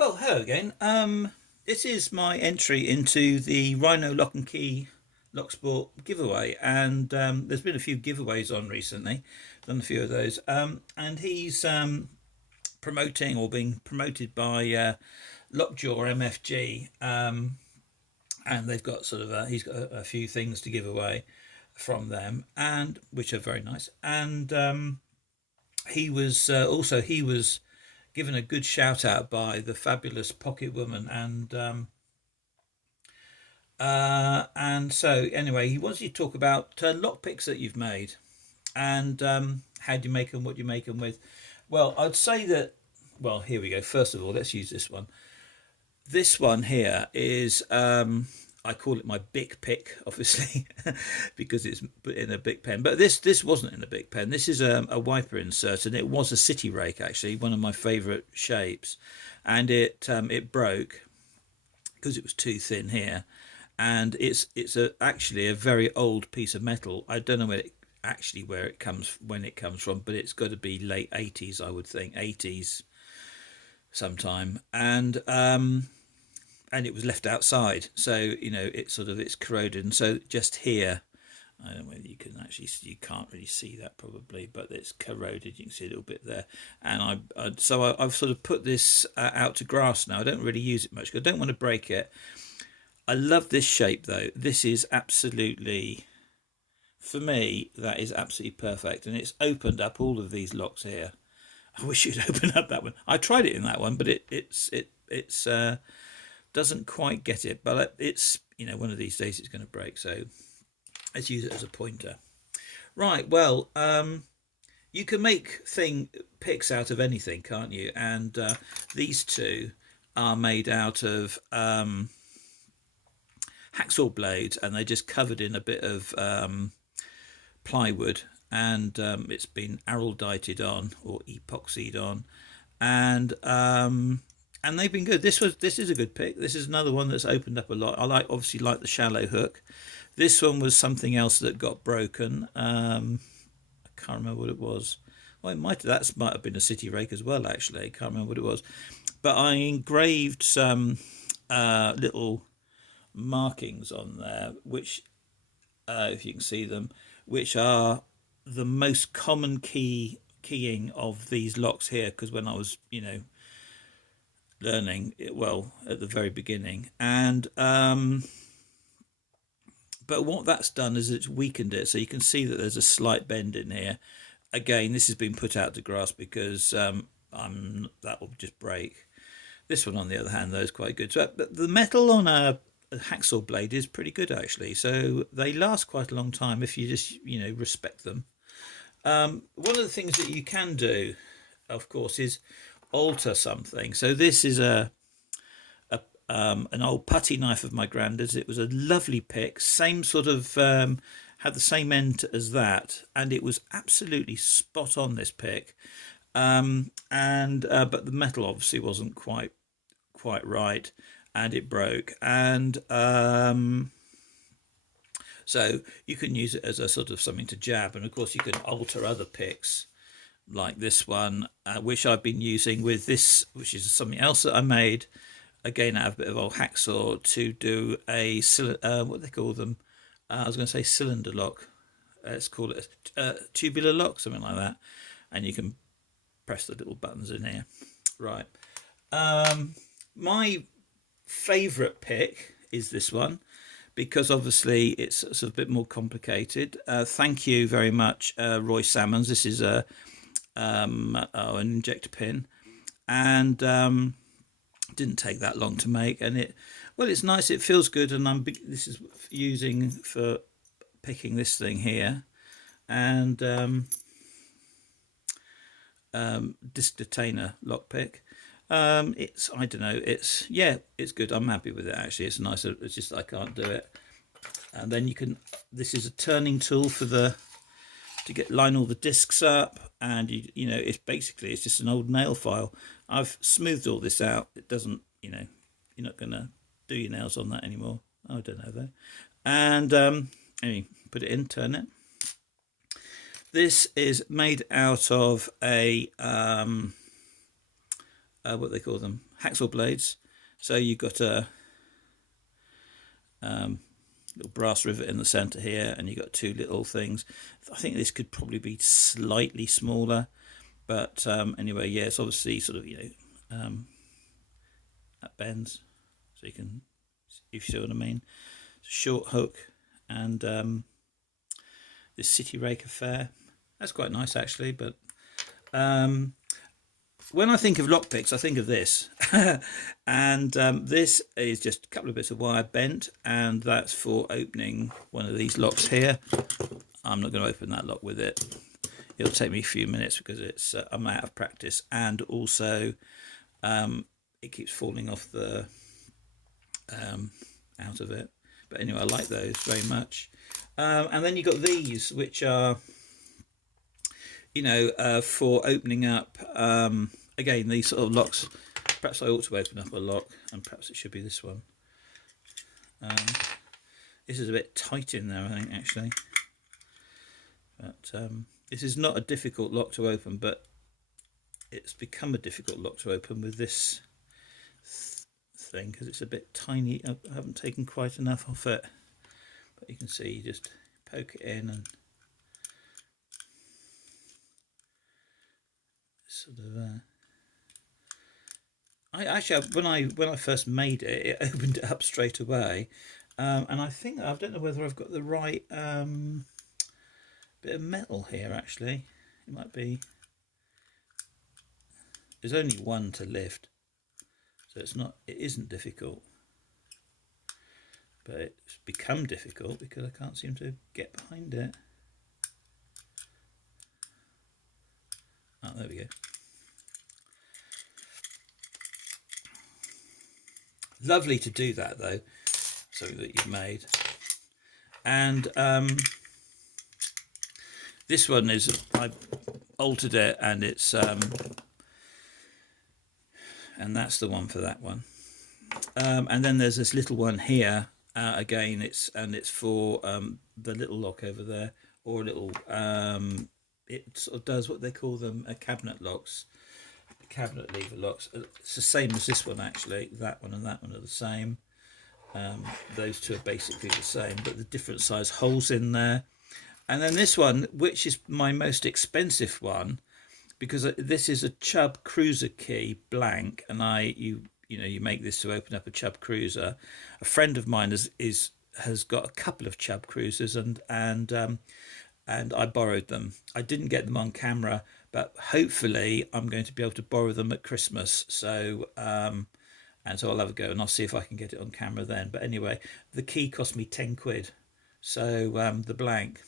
Well, hello again. This is my entry into the Rhino Lock and Key Lock Sport giveaway, and there's been a few giveaways on recently. Done a few of those, and he's promoting or being promoted by Lockjaw MFG, and they've got he's got a few things to give away from them, and which are very nice. And he was given a good shout out by the fabulous Pocket Woman, and so anyway, he wants you to talk about lockpicks that you've made and how do you make them, what do you make them with. Well, I'd say that. Well, here we go. First of all, let's use this one. This one here is I call it my Bic pick, obviously, because it's put in a Bic pen. But this wasn't in a Bic pen. This is a wiper insert, and it was a city rake actually, one of my favourite shapes, and it broke because it was too thin here, and actually a very old piece of metal. I don't know where it comes when it comes from, but it's got to be late 80s, I would think, 80s sometime, and it was left outside, so it's corroded, and so just here, I don't know whether you can actually see, you can't really see that probably, but it's corroded. You can see a little bit there, and I've sort of put this out to grass now. I don't really use it much because I don't want to break it. I love this shape though. This is absolutely, for me, that is absolutely perfect, and it's opened up all of these locks here. I wish you'd open up that one. I tried it in that one, but it's doesn't quite get it. But it's one of these days it's going to break. So let's use it as a pointer. Right. Well, you can make picks out of anything, can't you? And these two are made out of hacksaw blades, and they're just covered in a bit of plywood, and it's been araldited on or epoxied on, and they've been good. This is a good pick. This is another one that's opened up a lot. Obviously like the shallow hook. This one was something else that got broken. I can't remember what it was. Well, that might have been a city rake as well. Actually, I can't remember what it was. But I engraved some little markings on there, which, if you can see them, which are the most common keying of these locks here. Because when I was, learning it, well, at the very beginning, and but what that's done is it's weakened it, so you can see that there's a slight bend in here. Again, this has been put out to grass because that will just break. This one, on the other hand, though, is quite good. So the metal on a hacksaw blade is pretty good actually, so they last quite a long time if you just respect them. One of the things that you can do, of course, is alter something. So this is an old putty knife of my granddad's. It was a lovely pick, same sort of had the same end as that, and it was absolutely spot on, this pick. And But the metal obviously wasn't quite right, and it broke. And so you can use it as a sort of something to jab, and of course you can alter other picks like this one, which I've been using with this, which is something else that I made again out of a bit of old hacksaw, to do a what they call them. I was going to say cylinder lock. Let's call it a tubular lock, something like that. And you can press the little buttons in here. Right. My favourite pick is this one, because obviously it's sort of a bit more complicated. Thank you very much, Roy Salmons. This is an injector pin, and didn't take that long to make, and it's nice, it feels good, and this is using for picking this thing here, and disc detainer lockpick. I don't know, it's good. I'm happy with it actually. It's nice. It's just I can't do it. And then this is a turning tool to line all the discs up, and it's just an old nail file. I've smoothed all this out. It doesn't, you're not gonna do your nails on that anymore. I don't know though. And anyway, put it in, turn it. This is made out of a what they call them, hacksaw blades. So you've got a little brass rivet in the center here, and you've got two little things. I think this could probably be slightly smaller, but anyway, yeah, it's obviously sort of, that bends, so you can, if you see what I mean. It's a short hook, and this City Rake Affair, that's quite nice actually. But when I think of lockpicks, I think of this. And this is just a couple of bits of wire bent, and that's for opening one of these locks here. I'm not going to open that lock with it. It'll take me a few minutes because it's I'm out of practice, and also it keeps falling off the out of it. But anyway, I like those very much. And then you've got these, which are, for opening up, again, these sort of locks. Perhaps I ought to open up a lock, and perhaps it should be this one. This is a bit tight in there, I think, actually. But this is not a difficult lock to open, but it's become a difficult lock to open with this thing, because it's a bit tiny. I haven't taken quite enough off it. But you can see, you just poke it in and sort of I actually, when I first made it, it opened it up straight away, and I think, I don't know whether I've got the right bit of metal here. Actually, it might be. There's only one to lift, so it isn't difficult, but it's become difficult because I can't seem to get behind it. Oh, there we go. Lovely to do that though, something that you've made. And this one is, I altered it, and it's and that's the one for that one. And then there's this little one here. Again, it's for the little lock over there, or a little. It sort of does what they call them, cabinet locks. Cabinet lever locks. It's the same as this one actually. That one and that one are the same. Those two are basically the same, but the different size holes in there. And then this one, which is my most expensive one, because this is a Chubb Cruiser key blank, and you make this to open up a Chubb Cruiser. A friend of mine has got a couple of Chubb Cruisers, and I borrowed them. I didn't get them on camera, but hopefully I'm going to be able to borrow them at Christmas. So so I'll have a go, and I'll see if I can get it on camera then. But anyway, the key cost me 10 quid. So the blank.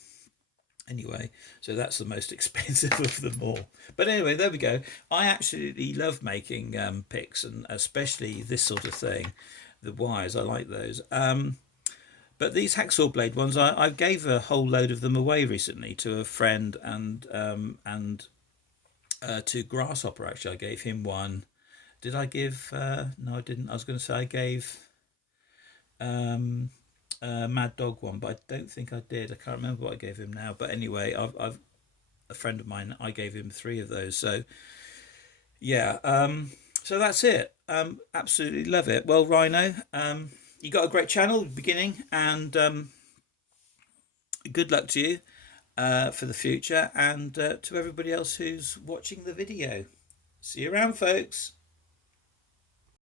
Anyway, so that's the most expensive of them all. But anyway, there we go. I absolutely love making picks, and especially this sort of thing. The wires, I like those. But these hacksaw blade ones, I gave a whole load of them away recently to a friend, and to Grasshopper. Actually, I gave him one. Did I give? No, I didn't. I was going to say I gave Mad Dog one, but I don't think I did. I can't remember what I gave him now. But anyway, I've a friend of mine, I gave him 3 of those. So yeah, so that's it. Absolutely love it. Well, Rhino, you got a great channel beginning, and good luck to you for the future, and to everybody else who's watching the video. See you around, folks.